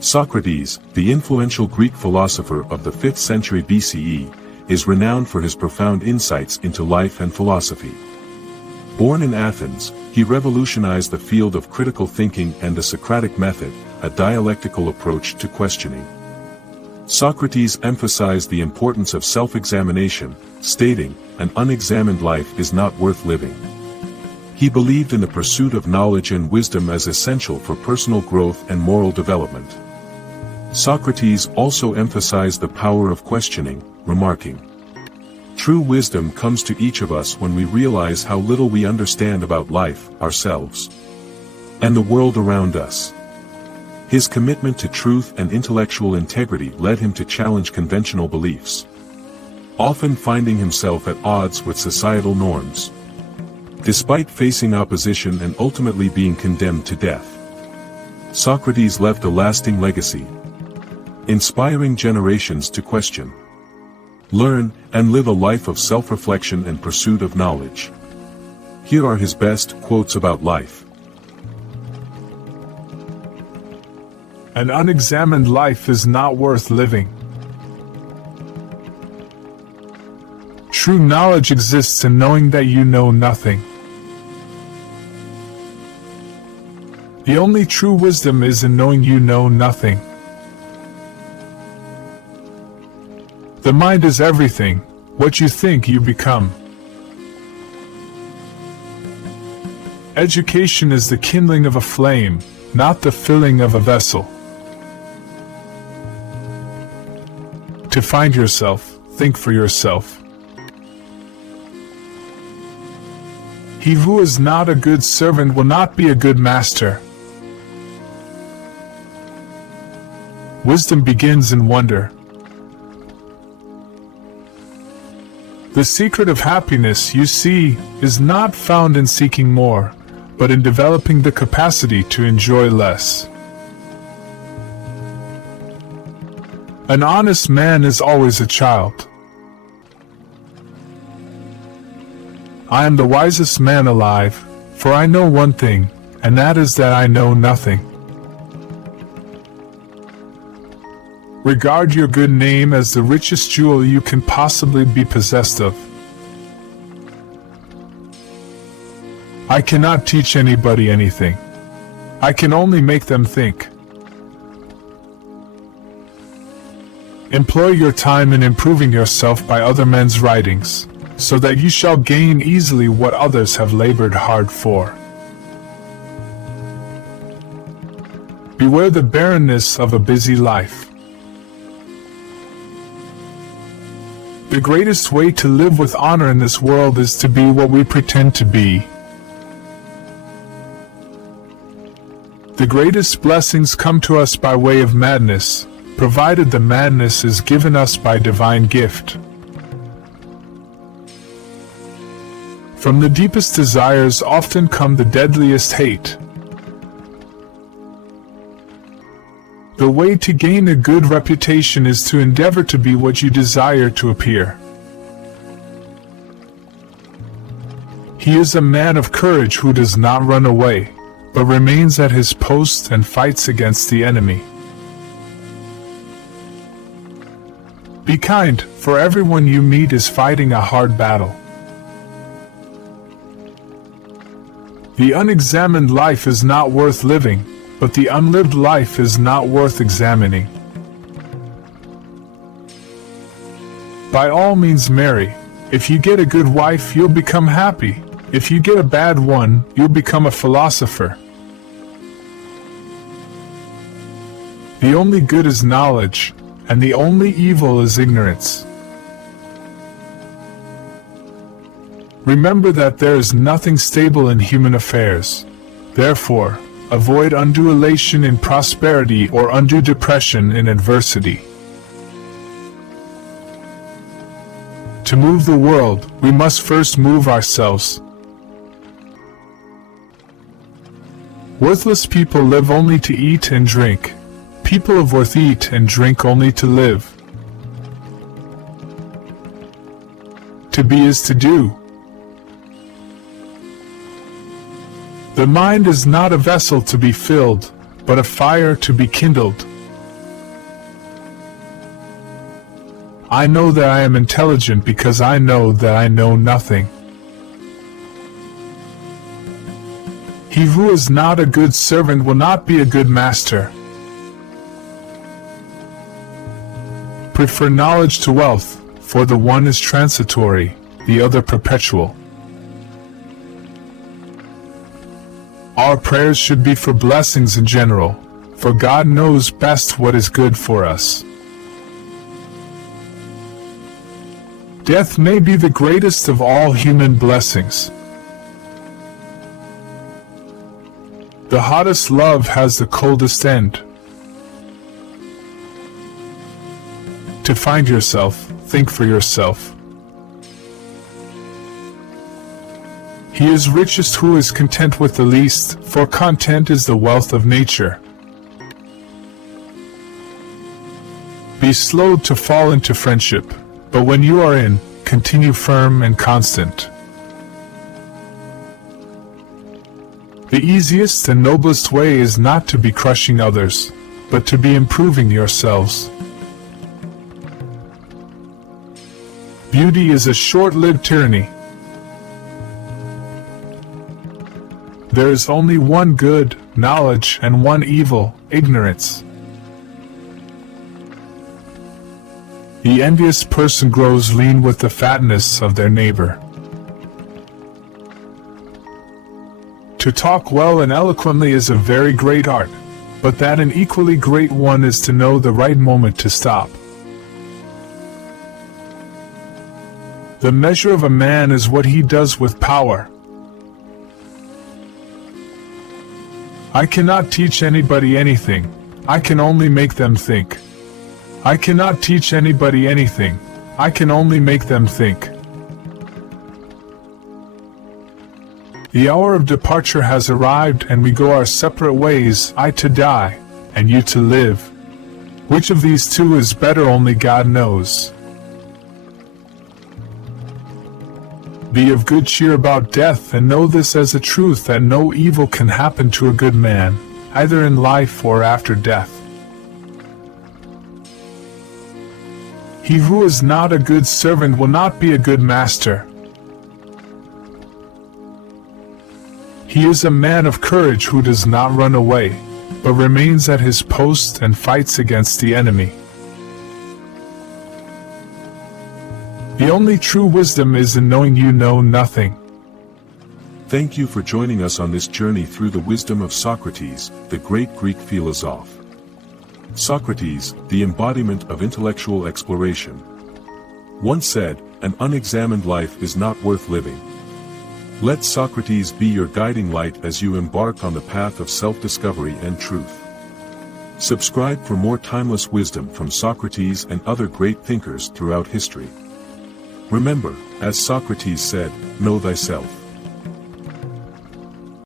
Socrates, the influential Greek philosopher of the 5th century BCE, is renowned for his profound insights into life and philosophy. Born in Athens, he revolutionized the field of critical thinking and the Socratic method, a dialectical approach to questioning. Socrates emphasized the importance of self-examination, stating, "An unexamined life is not worth living." He believed in the pursuit of knowledge and wisdom as essential for personal growth and moral development. Socrates also emphasized the power of questioning, remarking, "True wisdom comes to each of us when we realize how little we understand about life, ourselves, and the world around us." His commitment to truth and intellectual integrity led him to challenge conventional beliefs, often finding himself at odds with societal norms. Despite facing opposition and ultimately being condemned to death, Socrates left a lasting legacy, inspiring generations to question, learn, and live a life of self-reflection and pursuit of knowledge. Here are his best quotes about life. An unexamined life is not worth living. True knowledge exists in knowing that you know nothing. The only true wisdom is in knowing you know nothing. The mind is everything. What you think, you become. Education is the kindling of a flame, not the filling of a vessel. To find yourself, think for yourself. He who is not a good servant will not be a good master. Wisdom begins in wonder. The secret of happiness, you see, is not found in seeking more, but in developing the capacity to enjoy less. An honest man is always a child. I am the wisest man alive, for I know one thing, and that is that I know nothing. Regard your good name as the richest jewel you can possibly be possessed of. I cannot teach anybody anything. I can only make them think. Employ your time in improving yourself by other men's writings, so that you shall gain easily what others have labored hard for. Beware the barrenness of a busy life. The greatest way to live with honor in this world is to be what we pretend to be. The greatest blessings come to us by way of madness, provided the madness is given us by divine gift. From the deepest desires often come the deadliest hate. The way to gain a good reputation is to endeavor to be what you desire to appear. He is a man of courage who does not run away, but remains at his post and fights against the enemy. Be kind, for everyone you meet is fighting a hard battle. The unexamined life is not worth living, but the unlived life is not worth examining. By all means marry. If you get a good wife, you'll become happy. If you get a bad one, you'll become a philosopher. The only good is knowledge, and the only evil is ignorance. Remember that there is nothing stable in human affairs. Therefore, avoid undue elation in prosperity or undue depression in adversity. To move the world, we must first move ourselves. Worthless people live only to eat and drink. People of worth eat and drink only to live. To be is to do. The mind is not a vessel to be filled, but a fire to be kindled. I know that I am intelligent because I know that I know nothing. He who is not a good servant will not be a good master. Prefer knowledge to wealth, for the one is transitory, the other perpetual. Our prayers should be for blessings in general, for God knows best what is good for us. Death may be the greatest of all human blessings. The hottest love has the coldest end. To find yourself, think for yourself. He is richest who is content with the least, for content is the wealth of nature. Be slow to fall into friendship, but when you are in, continue firm and constant. The easiest and noblest way is not to be crushing others, but to be improving yourselves. Beauty is a short-lived tyranny. There is only one good, knowledge, and one evil, ignorance. The envious person grows lean with the fatness of their neighbor. To talk well and eloquently is a very great art, but that an equally great one is to know the right moment to stop. The measure of a man is what he does with power. I cannot teach anybody anything, I can only make them think. I cannot teach anybody anything, I can only make them think. The hour of departure has arrived and we go our separate ways, I to die, and you to live. Which of these two is better only God knows. Be of good cheer about death and know this as a truth that no evil can happen to a good man, either in life or after death. He who is not a good servant will not be a good master. He is a man of courage who does not run away, but remains at his post and fights against the enemy. The only true wisdom is in knowing you know nothing. Thank you for joining us on this journey through the wisdom of Socrates, the great Greek philosopher. Socrates, the embodiment of intellectual exploration, once said, "An unexamined life is not worth living." Let Socrates be your guiding light as you embark on the path of self-discovery and truth. Subscribe for more timeless wisdom from Socrates and other great thinkers throughout history. Remember, as Socrates said, know thyself.